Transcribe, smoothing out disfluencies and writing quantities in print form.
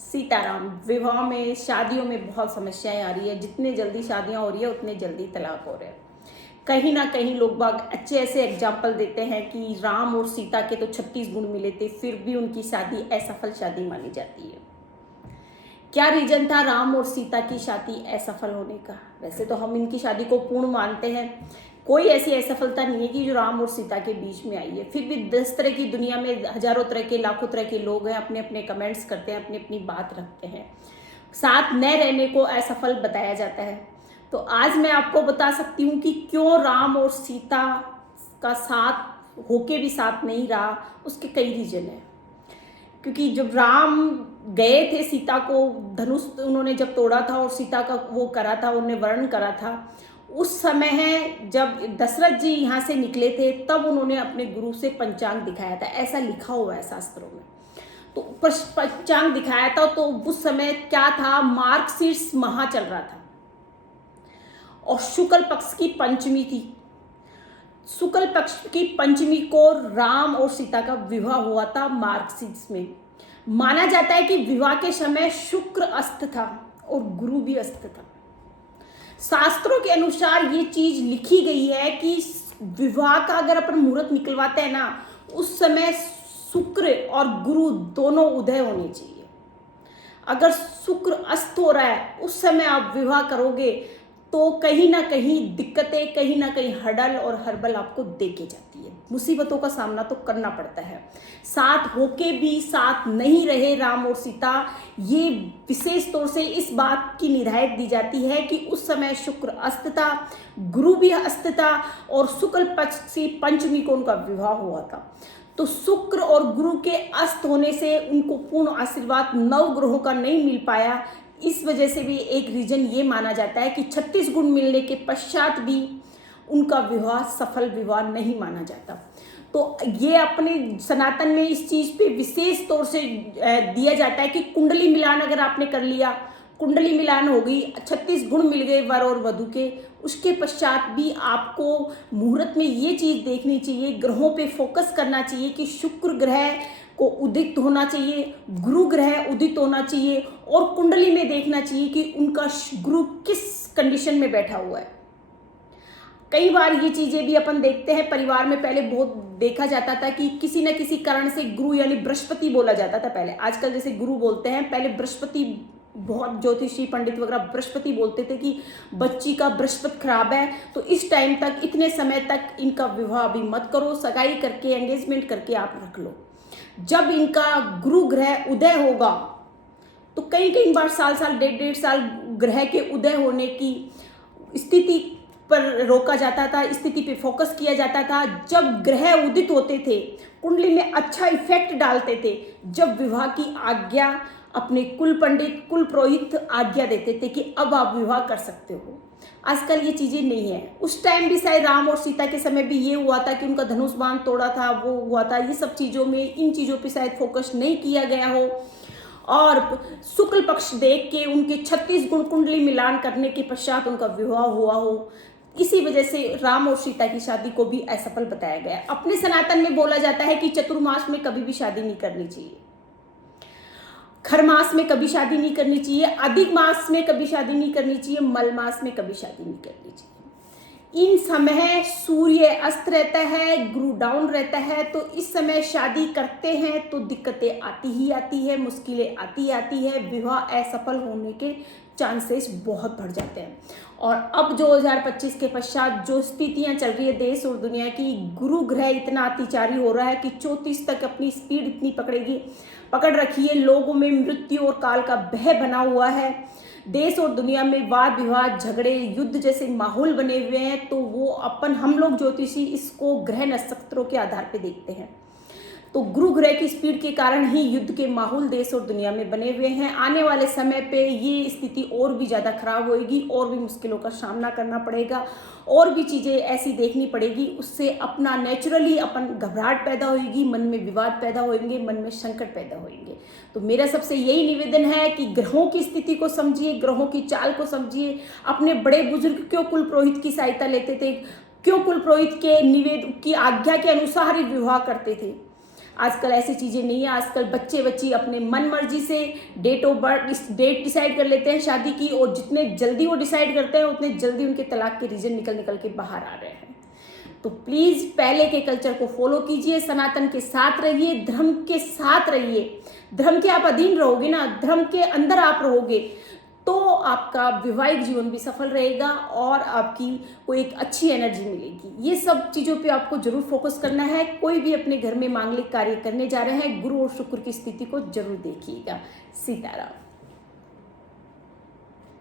सीताराम। विवाह में, शादियों में बहुत समस्याएं आ रही है। जितने जल्दी शादियां हो रही है उतने जल्दी तलाक हो रहे हैं। कहीं ना कहीं लोग बाग अच्छे ऐसे एग्जाम्पल देते हैं कि राम और सीता के तो 36 गुण मिले थे, फिर भी उनकी शादी असफल शादी मानी जाती है। क्या रीजन था राम और सीता की शादी असफल होने का? वैसे तो हम इनकी शादी को पूर्ण मानते हैं। कोई ऐसी असफलता नहीं है कि जो राम और सीता के बीच में आई है। फिर भी 10 तरह की दुनिया में हजारों तरह के, लाखों तरह के लोग हैं, अपने अपने कमेंट्स करते हैं, अपनी अपनी बात रखते हैं। साथ न रहने को असफल बताया जाता है। तो आज मैं आपको बता सकती हूँ कि क्यों राम और सीता का साथ होके भी साथ नहीं रहा। उसके कई रीजन है। क्योंकि जब राम गए थे सीता को, धनुष उन्होंने जब तोड़ा था और सीता का वो करा था, उन्हें वर्ण करा था, उस समय है जब दशरथ जी यहाँ से निकले थे, तब उन्होंने अपने गुरु से पंचांग दिखाया था। ऐसा लिखा हुआ है शास्त्रों में। तो पंचांग दिखाया था। तो उस समय क्या था, मार्गशीर्ष माह चल रहा था और शुक्ल पक्ष की पंचमी थी। शुक्ल पक्ष की पंचमी को राम और सीता का विवाह हुआ था मार्गशीर्ष में। माना जाता है कि विवाह के समय शुक्र अस्त था और गुरु भी अस्त था। शास्त्रों के अनुसार ये चीज लिखी गई है कि विवाह का अगर अपन मुहूर्त निकलवाते हैं ना, उस समय शुक्र और गुरु दोनों उदय होने चाहिए। अगर शुक्र अस्त हो रहा है उस समय आप विवाह करोगे तो कहीं ना कहीं दिक्कतें, कहीं ना कहीं हडल और हरबल आपको देके जाती है। मुसीबतों का सामना तो करना पड़ता है। साथ होके भी साथ नहीं रहे राम और सीता। ये विशेष तौर से इस बात की निरायत दी जाती है कि उस समय शुक्र अस्त था, गुरु भी अस्त था और शुक्ल पक्ष की पंचमी को उनका विवाह हुआ था। तो शुक्र और गुरु के अस्त होने से उनको पूर्ण आशीर्वाद नवग्रहों का नहीं मिल पाया। इस वजह से भी एक रीजन ये माना जाता है कि 36 गुण मिलने के पश्चात भी उनका विवाह सफल विवाह नहीं माना जाता। तो ये अपने सनातन में इस चीज पे विशेष तौर से दिया जाता है कि कुंडली मिलान अगर आपने कर लिया, कुंडली मिलान हो गई, 36 गुण मिल गए वर और वधु के, उसके पश्चात भी आपको मुहूर्त में ये चीज देखनी चाहिए, ग्रहों पे फोकस करना चाहिए कि शुक्र ग्रह को उदित होना चाहिए, गुरु ग्रह उदित होना चाहिए और कुंडली में देखना चाहिए कि उनका गुरु किस कंडीशन में बैठा हुआ है। कई बार ये चीजें भी अपन देखते हैं परिवार में। पहले बहुत देखा जाता था कि किसी न किसी कारण से गुरु यानी बृहस्पति बोला जाता था पहले। आजकल जैसे गुरु बोलते हैं, पहले बृहस्पति, बहुत ज्योतिषी पंडित वगैरह बृहस्पति बोलते थे कि बच्ची का बृहस्पति खराब है, तो इस टाइम तक, इतने समय तक इनका विवाह अभी मत करो, सगाई करके एंगेजमेंट करके आप रख लो। जब इनका गुरु ग्रह उदय होगा तो कई कई बार साल साल, डेढ़ साल ग्रह के उदय होने की स्थिति पर रोका जाता था, स्थिति पे फोकस किया जाता था। जब ग्रह उदित होते थे, कुंडली में अच्छा इफेक्ट डालते थे, जब विवाह की आज्ञा अपने कुल पंडित, कुल पुरोहित आज्ञा देते थे कि अब आप विवाह कर सकते हो। आजकल ये चीजें नहीं है। उस टाइम भी शायद राम और सीता के समय भी ये हुआ था कि उनका धनुष बाण तोड़ा था, वो हुआ था। ये सब चीजों में, इन चीजों पे शायद फोकस नहीं किया गया हो और शुक्ल पक्ष देख के उनके 36 गुण कुंडली मिलान करने के पश्चात उनका विवाह हुआ हो। इसी वजह से राम और सीता की शादी को भी असफल बताया गया। अपने सनातन में बोला जाता है कि चतुर्मास में कभी भी शादी नहीं करनी चाहिए, खर मास में कभी शादी नहीं करनी चाहिए, अधिक मास में कभी शादी नहीं करनी चाहिए, मल मास में कभी शादी नहीं करनी चाहिए। इन समय सूर्य अस्त रहता है, गुरु डाउन रहता है, तो इस समय शादी करते हैं तो दिक्कतें आती ही आती है, मुश्किलें आती आती है, विवाह असफल होने के चांसेस बहुत बढ़ जाते हैं। और अब 2025 के पश्चात जो स्थितियां चल रही है देश और दुनिया की, गुरु ग्रह इतना अतिचारी हो रहा है कि 34 तक अपनी स्पीड इतनी पकड़ रखी है। लोगों में मृत्यु और काल का भय बना हुआ है। देश और दुनिया में वाद विवाद, झगड़े, युद्ध जैसे माहौल बने हुए हैं। तो वो हम लोग ज्योतिषी इसको ग्रह नक्षत्रों के आधार पे देखते हैं। तो गुरु ग्रह की स्पीड के कारण ही युद्ध के माहौल देश और दुनिया में बने हुए हैं। आने वाले समय पे ये स्थिति और भी ज़्यादा खराब होएगी, और भी मुश्किलों का सामना करना पड़ेगा, और भी चीज़ें ऐसी देखनी पड़ेगी। उससे अपना नेचुरली अपन घबराहट पैदा होगी, मन में विवाद पैदा होंगे, मन में संकट पैदा होंगे। तो मेरा सबसे यही निवेदन है कि ग्रहों की स्थिति को समझिए, ग्रहों की चाल को समझिए। अपने बड़े बुजुर्ग क्यों कुल पुरोहित की सहायता लेते थे, क्यों कुल पुरोहित के निवेद की आज्ञा के अनुसार ही विवाह करते थे। आजकल ऐसी चीज़ें नहीं है। आजकल बच्चे बच्ची अपने मन मर्जी से date of birth date decide कर लेते हैं शादी की, और जितने जल्दी वो डिसाइड करते हैं उतने जल्दी उनके तलाक के रीज़न निकल निकल के बाहर आ रहे हैं। तो प्लीज़ पहले के कल्चर को फॉलो कीजिए, सनातन के साथ रहिए, धर्म के साथ रहिए। धर्म के आप अधीन रहोगे ना, धर्म के अंदर आप रहोगे तो आपका वैवाहिक जीवन भी सफल रहेगा और आपकी कोई एक अच्छी एनर्जी मिलेगी। ये सब चीज़ों पे आपको जरूर फोकस करना है। कोई भी अपने घर में मांगलिक कार्य करने जा रहे हैं, गुरु और शुक्र की स्थिति को जरूर देखिएगा। सीताराम।